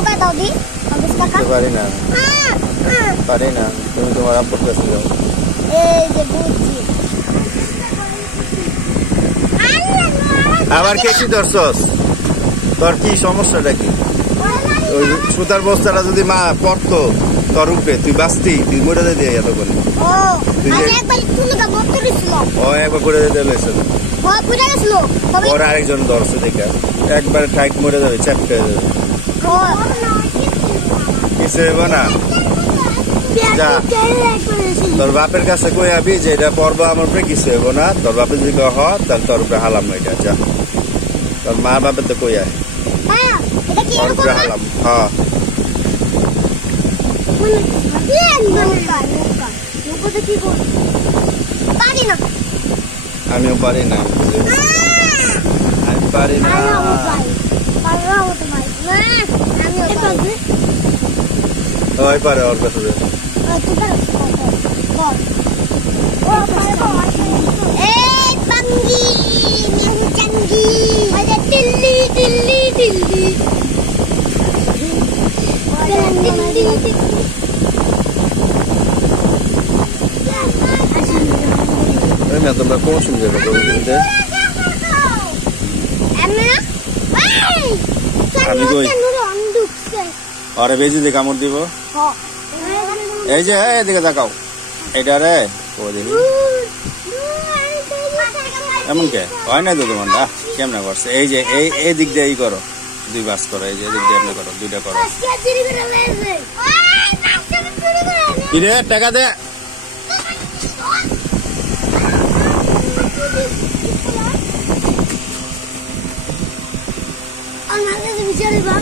ঢুকাই দাও দি 50 টাকা পারি না পারি না তুমি তোমার আব্বুর কাছে যাও এই যে বুঝছি আবার কে কি ধরছস তোর কি সমস্যাটা কি ওই সুতার বস্তাটা যদি মা পড়তো তোর উপরে তুই বাঁচতি তুই মরে যেতে এত করে ও আমি একবার তুমি তো মত করেছিল ও একবার করে যেতে লইছে ও পুরা গেছিল ওর আরেকজন ধরছে দেখা একবার টাইট মরে যাবে চ্যাপটে যাবে ও কিছু হইব না যা তোর বাপের কাছে কই আবি যে এটা পড়বো আমার উপরে কিছু হইব না তোর বাপে যদি হ তাহলে তোর উপরে হালাম এটা যা তোর মা বাপের তো কই আয় হ্যাঁ এটা কি তোর উপরে হালাম হ্যাঁ আমিও পারি না আমি পারি না ওই পারে ওর কাছে না তোমরা কোন শুনবে কিনতে আমি কই আরে বেশি দিয়ে কামড় দিব এই যে এদিকে তাকাও এটা রে ও দেখি এমন কে হয় না তো তোমার কেমন করছে এই যে এই দিক দিয়ে করো দুই বাস করো এই যে এদিক দিয়ে এমনি করো দুইটা করো কিরে টাকা দে আর মাঝে বিচারে বা